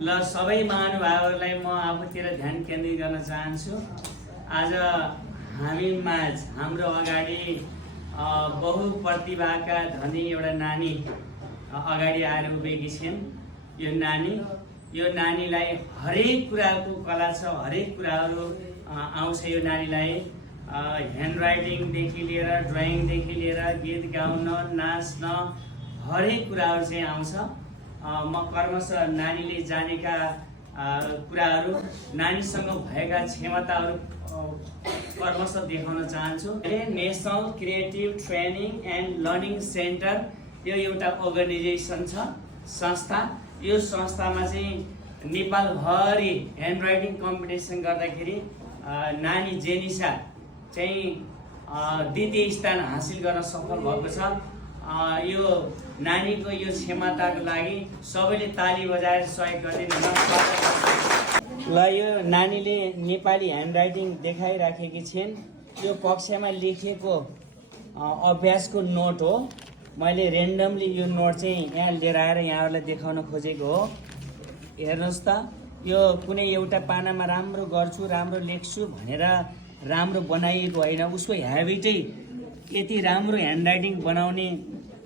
ल सबै महानुभावहरूलाई म आफूतिर ध्यान केन्द्रित गर्न चाहन्छु। आज हामी माझ हाम्रो अगाडि बहुप्रतिभाका धनी एउटा नानी अगाडि आएर उभिएकी छिन्। यो नानीलाई हरेक कुराको कला छ, हरेक कुराहरू आउँछ। यो नानीलाई ह्यान्ड राइटिङदेखि लिएर ड्रइङदेखि लिएर गीत गाउन नाच्न हरेक कुराहरू चाहिँ आउँछ। म कर्मशः नानीले जानेका कुराहरू, नानीसँग भएका क्षमताहरू कर्मशः देखाउन चाहन्छु। National creative training and learning centre यो एउटा अर्गनाइजेसन छ, संस्था। यो संस्थामा चाहिँ नेपालभरि ह्यान्ड राइटिङ कम्पिटिसन गर्दाखेरि नानी जेनिसा चाहिँ द्वितीय स्थान हासिल गर्न सफल भएको छ। यो नानीको यो क्षमताको लागि सबैले ताली बजाएर सहयोग गरिदिनु। ल यो नानीले नेपाली ह्यान्ड राइटिङ देखाइराखेकी छिन्। यो कक्षामा लेखिएको अभ्यासको नोट हो। मैले रेन्डमली यो नोट चाहिँ यहाँ लिएर आएर यहाँहरूलाई देखाउन खोजेको हो। हेर्नुहोस् त, यो कुनै एउटा पानामा राम्रो गर्छु, राम्रो लेख्छु भनेर राम्रो बनाइएको होइन। उसको ह्याबिटै यति राम्रो ह्यान्ड राइटिङ बनाउने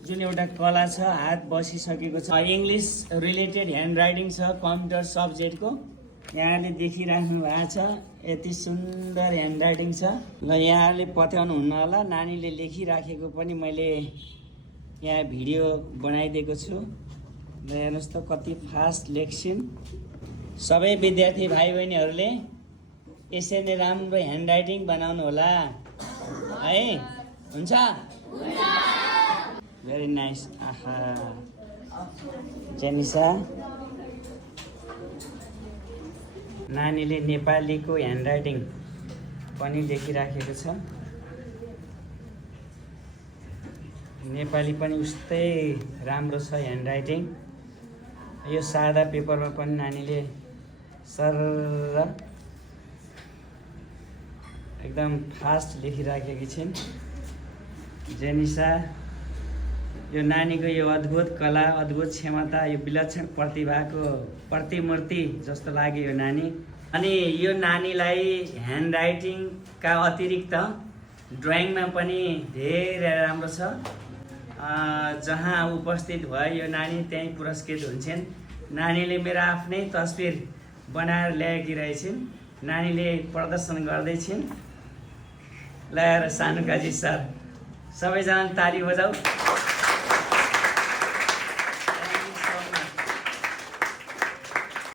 जुन एउटा कला छ, हात बसिसकेको छ। इङ्ग्लिस रिलेटेड ह्यान्ड राइटिङ छ कम्प्युटर सब्जेक्टको। यहाँले देखिराख्नु भएको छ, यति सुन्दर ह्यान्ड राइटिङ छ। ल यहाँले पत्याउनु हुन्न होला, नानीले लेखिराखेको पनि मैले यहाँ भिडियो बनाइदिएको छु। ल हेर्नुहोस् त कति फास्ट लेख्छिन्। सबै विद्यार्थी भाइ बहिनीहरूले यसरी नै राम्रो ह्यान्ड राइटिङ बनाउनु होला है। हुन्छ? Very nice. आहा, जेनिसा नानीले नेपालीको ह्यान्ड राइटिङ पनि लेखिराखेको छ। नेपाली पनि उस्तै राम्रो छ ह्यान्ड राइटिङ। यो सादा पेपरमा पनि नानीले सर एकदम फास्ट लेखिराखेकी छिन्। जेनिसा, यो नानीको यो अद्भुत कला, अद्भुत क्षमता, यो विलक्षण प्रतिभाको प्रतिमूर्ति जस्तो लाग्यो यो नानी। अनि यो नानीलाई ह्यान्ड राइटिङका अतिरिक्त ड्रइङमा पनि धेरै राम्रो छ। जहाँ उपस्थित भयो यो नानी त्यहीँ पुरस्कृत हुन्छन्। नानीले मेरो आफ्नै तस्बिर बनाएर ल्याएकी रहेछन्। नानीले प्रदर्शन गर्दैछिन्। ल सानुकाजी सर, सबैजना ताली बजाऊ।